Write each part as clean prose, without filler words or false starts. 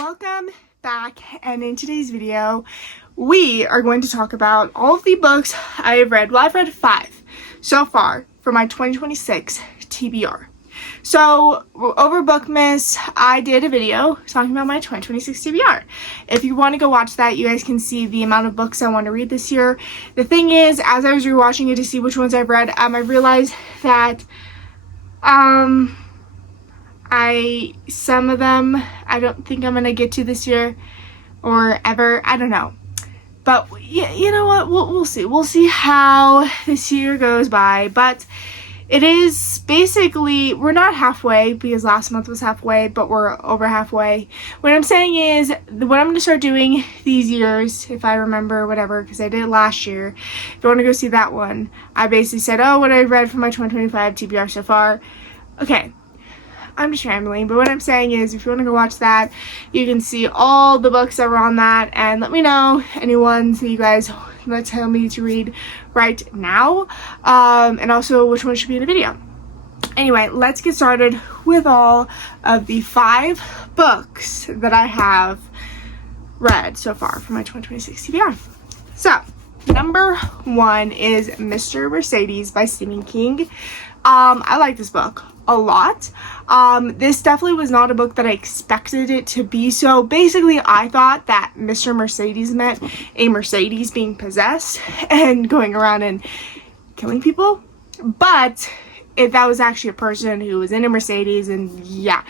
Welcome back, and in today's video we are going to talk about all of the books I have read. Well, I've read 5 so far for my 2026 TBR. So over Bookmas, I did a video talking about my 2026 TBR. If you want to go watch that, you guys can see the amount of books I want to read this year. The thing is, as I was rewatching it to see which ones I've read, I realized that some of them I don't think I'm gonna get to this year or ever. I don't know, but you know what, we'll see how this year goes by. But it is basically, we're not halfway because last month was halfway, but we're over halfway. What I'm saying is, what I'm gonna start doing these years, if I remember, whatever, because I did it last year. If you want to go see that one, I basically said, oh, what I read for my 2025 TBR so far. Okay, I'm just rambling, but what I'm saying is, if you want to go watch that, you can see all the books that were on that, and let me know any ones that you guys want to tell me to read right now, and also which one should be in the video. Anyway, let's get started with all of the 5 books that I have read so far for my 2026 TBR. So, number 1 is Mr. Mercedes by Stephen King. I like this book a lot. This definitely was not a book that I expected it to be. So basically, I thought that Mr. Mercedes meant a Mercedes being possessed and going around and killing people, but that was actually a person who was in a Mercedes. And yeah,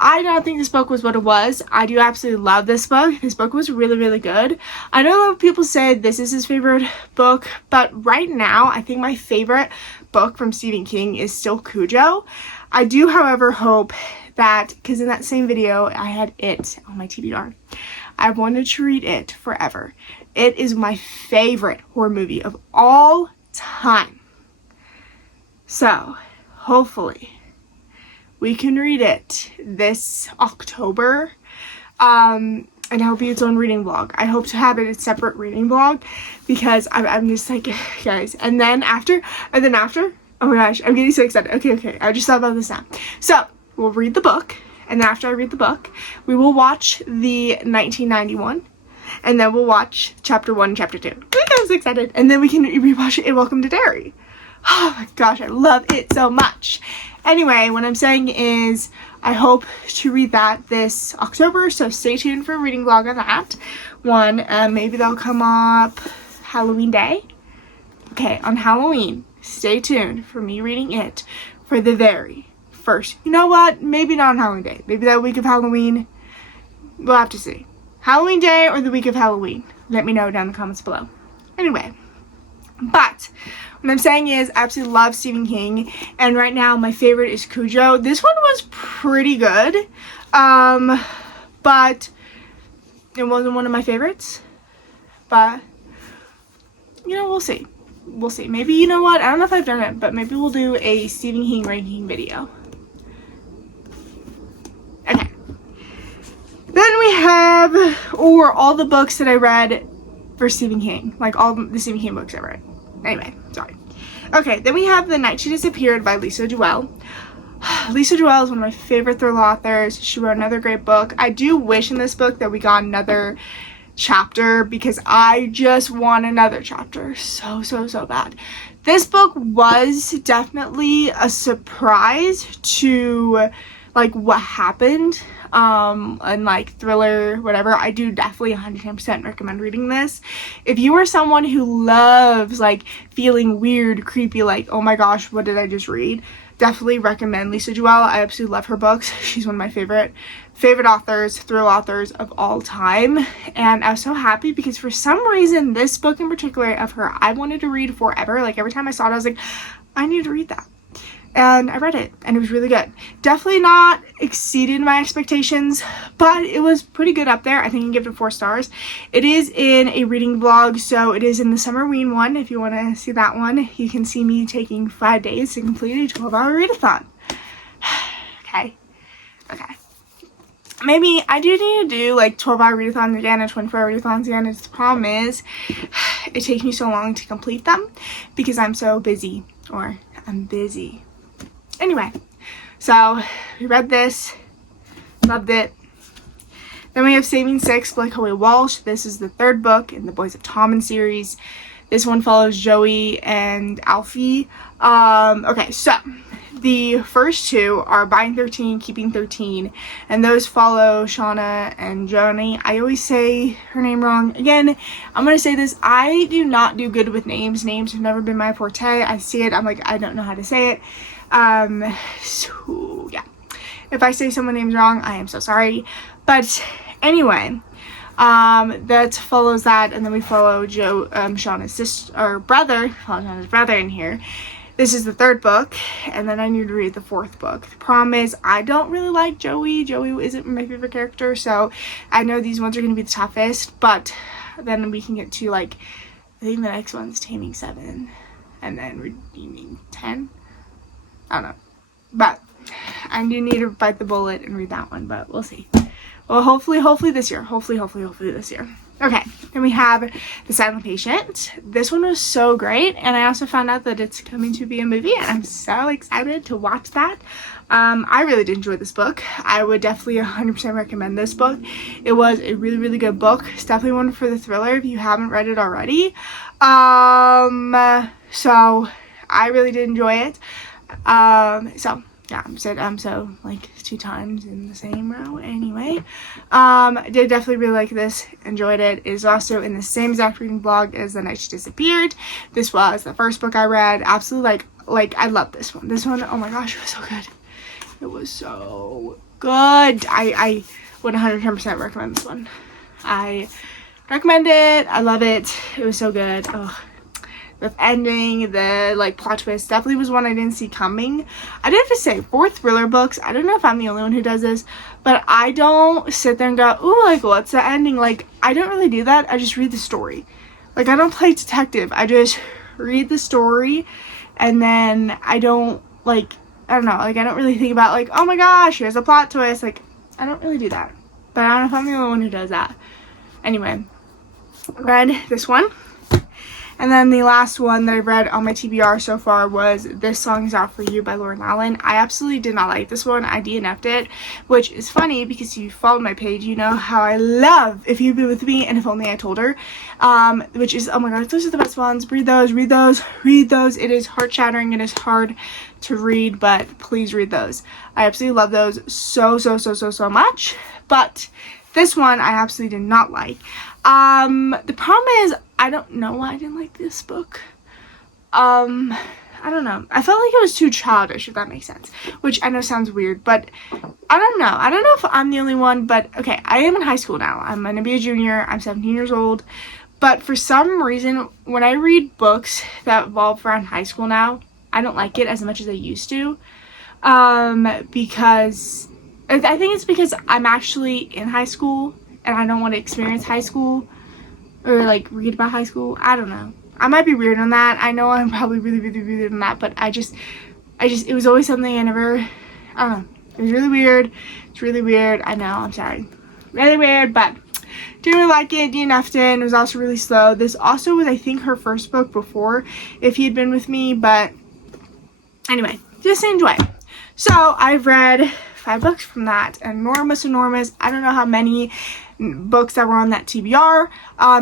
I don't think this book was what it was. I do absolutely love this book. This book was really, really good. I know a lot of people said this is his favorite book, but right now, I think my favorite book from Stephen King is still Cujo. I do, however, hope that, because in that same video, I had It on my TBR. I wanted to read It forever. It is my favorite horror movie of all time. So, hopefully, we can read it this October, and hopefully its own reading vlog. I hope to have it a separate reading vlog, because I'm just like, guys, and then after, oh my gosh, I'm getting so excited. Okay, I just thought about this now. So, we'll read the book, and then after I read the book, we will watch the 1991, and then we'll watch chapter 1 and chapter 2. I'm so excited. And then we can rewatch it, Welcome to Derry. Oh my gosh, I love it so much. Anyway, what I'm saying is, I hope to read that this October, so stay tuned for a reading vlog on that one. Maybe they'll come up Halloween day. Okay, on Halloween, stay tuned for me reading it for the very first. You know what? Maybe not on Halloween day. Maybe that week of Halloween. We'll have to see. Halloween day or the week of Halloween. Let me know down in the comments below. Anyway, but what I'm saying is, I absolutely love Stephen King, and right now my favorite is Cujo. This one was pretty good, but it wasn't one of my favorites. But you know, we'll see. Maybe, you know what, I don't know if I've done it, but maybe we'll do a Stephen King ranking video. Okay. Then we have, all the books that I read for Stephen King, like all the Stephen King books I read. Anyway, sorry. Okay, then we have The Night She Disappeared by Lisa Joelle. Lisa Joelle is one of my favorite thriller authors. She wrote another great book. I do wish in this book that we got another chapter, because I just want another chapter so bad. This book was definitely a surprise to like what happened, and like thriller, whatever. I do definitely 110% recommend reading this. If you are someone who loves like feeling weird, creepy, like, oh my gosh, what did I just read? Definitely recommend Lisa Joelle. I absolutely love her books. She's one of my favorite authors, thriller authors of all time. And I was so happy because for some reason, this book in particular of her, I wanted to read forever. Like every time I saw it, I was like, I need to read that. And I read it, and it was really good. Definitely not exceeded my expectations, but it was pretty good up there. I think I can give it 4 stars. It is in a reading vlog, so it is in the summerween one. If you want to see that one, you can see me taking 5 days to complete a 12-hour readathon. Okay. Maybe I do need to do like 12-hour readathons again and 24-hour readathons again. The problem is, it takes me so long to complete them because I'm so busy, or I'm busy. Anyway, so we read this, loved it. Then we have Saving Six, Blake Hoey Walsh. This is the third book in the Boys of Tommen series. This one follows Joey and Alfie. Okay, so the first two are Buying 13, Keeping 13, and those follow Shauna and Joni. I always say her name wrong. Again, I'm going to say this. I do not do good with names. Names have never been my forte. I see it. I'm like, I don't know how to say it. So, yeah. If I say someone's name's wrong, I am so sorry. But anyway, that follows that, and then we follow Shauna's sister, or brother, Shauna's brother in here. This is the third book, and then I need to read the fourth book. The problem is, I don't really like Joey. Joey isn't my favorite character, so I know these ones are going to be the toughest, but then we can get to, like, I think the next one's Taming 7, and then Redeeming 10. I don't know. But I do need to bite the bullet and read that one, but we'll see. Well, hopefully this year. Hopefully this year. Okay, then we have The Silent Patient. This one was so great, and I also found out that it's coming to be a movie, and I'm so excited to watch that. I really did enjoy this book. I would definitely 100% recommend this book. It was a really, really good book. It's definitely one for the thriller if you haven't read it already. So I really did enjoy it. So yeah, I'm so like 2 times in the same row. Anyway, I did definitely really like this. Enjoyed it. It is also in the same exact reading blog as The Night She Disappeared. This was the first book I read. Absolutely, like I love this one. This one, oh my gosh, it was so good. It was so good. I would 110% recommend this one. I recommend it. I love it. It was so good. Oh. The ending, the like plot twist definitely was one I didn't see coming. I do have to say, for thriller books, I don't know if I'm the only one who does this, but I don't sit there and go, ooh, like, what's the ending? Like, I don't really do that. I just read the story. Like, I don't play detective. I just read the story, and then I don't, like, I don't know, like, I don't really think about, like, oh my gosh, here's a plot twist. Like, I don't really do that. But I don't know if I'm the only one who does that. Anyway, read this one. And then the last one that I've read on my TBR so far was This Song Is Out For You by Lauren Allen. I absolutely did not like this one. I DNF'd it, which is funny because if you followed my page, you know how I love If You've Been With Me and If Only I Told Her, which is, oh my god, those are the best ones. Read those. It is heart-shattering. It is hard to read, but please read those. I absolutely love those so much. But this one I absolutely did not like. The problem is, I don't know why I didn't like this book. I don't know. I felt like it was too childish, if that makes sense. Which I know sounds weird, but I don't know. I don't know if I'm the only one, but okay, I am in high school now. I'm going to be a junior. I'm 17 years old. But for some reason, when I read books that revolve around high school now, I don't like it as much as I used to. Because I think it's because I'm actually in high school and I don't want to experience high school or like read about high school. I don't know. I might be weird on that. I know I'm probably really weird on that, but I just it was always something I don't know. It was really weird. It's really weird. I know, I'm sorry. Really weird, but didn't really like it. DNF'd it. It was also really slow. This also was, I think, her first book before If He Had Been With Me, but anyway, just enjoy. So I've read 5 books from that. Enormous. I don't know how many books that were on that TBR.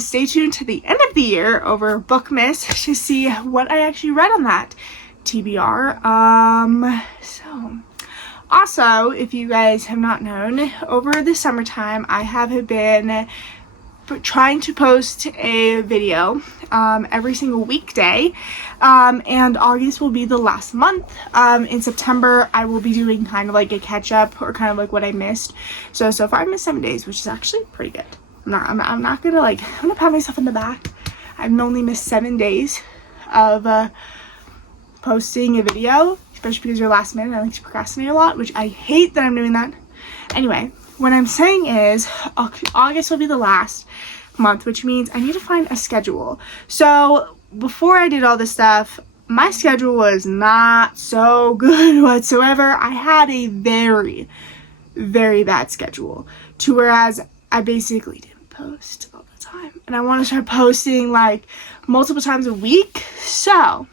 Stay tuned to the end of the year over Bookmas to see what I actually read on that TBR. So also, if you guys have not known, over the summertime I have been trying to post a video every single weekday, and August will be the last month. In September I will be doing kind of like a catch up or kind of like what I missed. So far I missed 7 days, which is actually pretty good. I'm not gonna like, I'm gonna pat myself in the back. I've only missed 7 days of posting a video, especially because you're last minute. I like to procrastinate a lot, which I hate that I'm doing that. Anyway, what I'm saying is August will be the last month, which means I need to find a schedule. So before I did all this stuff, my schedule was not so good whatsoever. I had a very bad schedule, to whereas I basically didn't post all the time, and I want to start posting like multiple times a week. So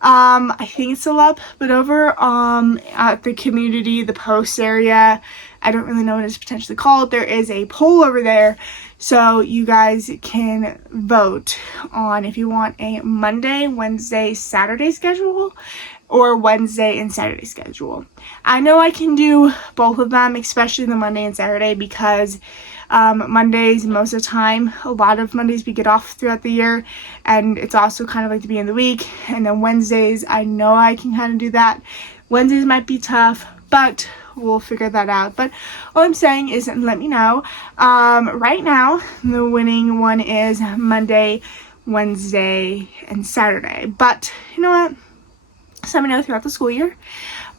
I think it's still up, but over at the community, the post area, I don't really know what it's potentially called. There is a poll over there, so you guys can vote on if you want a Monday, Wednesday, Saturday schedule or Wednesday and Saturday schedule. I know I can do both of them, especially the Monday and Saturday, because Mondays, most of the time, a lot of Mondays we get off throughout the year, and it's also kind of like the beginning of the week. And then Wednesdays, I know I can kind of do that. Wednesdays might be tough, but we'll figure that out. But all I'm saying is let me know. Right now, the winning one is Monday, Wednesday, and Saturday. But you know what? Just let me know throughout the school year.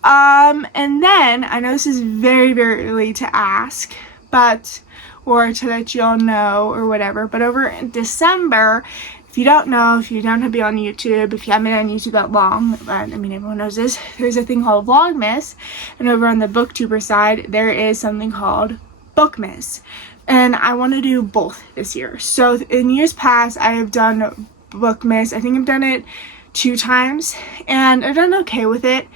And then, I know this is very, very early to ask, but, or to let you all know or whatever, but over in December, if you don't know, if you don't be on YouTube, if you haven't been on YouTube that long, but I mean, everyone knows this, there's a thing called Vlogmas, and over on the booktuber side, there is something called Bookmas, and I want to do both this year. So in years past, I have done Bookmas. I think I've done it 2 times, and I've done okay with it,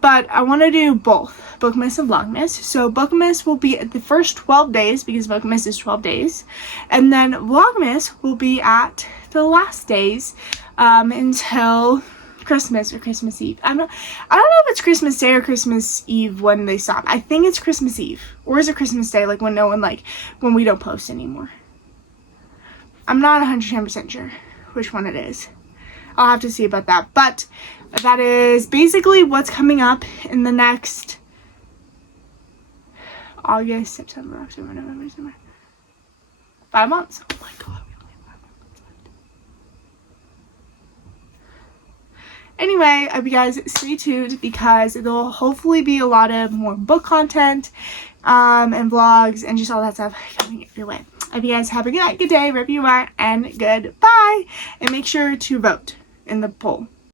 but I want to do both Bookmas and Vlogmas. So Bookmas will be at the first 12 days, because Bookmas is 12 days, and then Vlogmas will be at the last days until Christmas or Christmas Eve. I don't know if it's Christmas Day or Christmas Eve when they stop. I think it's Christmas Eve, or is it Christmas Day, like when no one, like when we don't post anymore. I'm not 110% sure which one it is. I'll have to see about that. But that is basically what's coming up in the next August, September, October, November, December. 5 months. Oh my god, we only have 5 months left. Anyway, I hope you guys stay tuned, because there'll hopefully be a lot of more book content and vlogs and just all that stuff coming your way. I hope you guys have a good night, good day, wherever you are, and goodbye. And make sure to vote in the poll.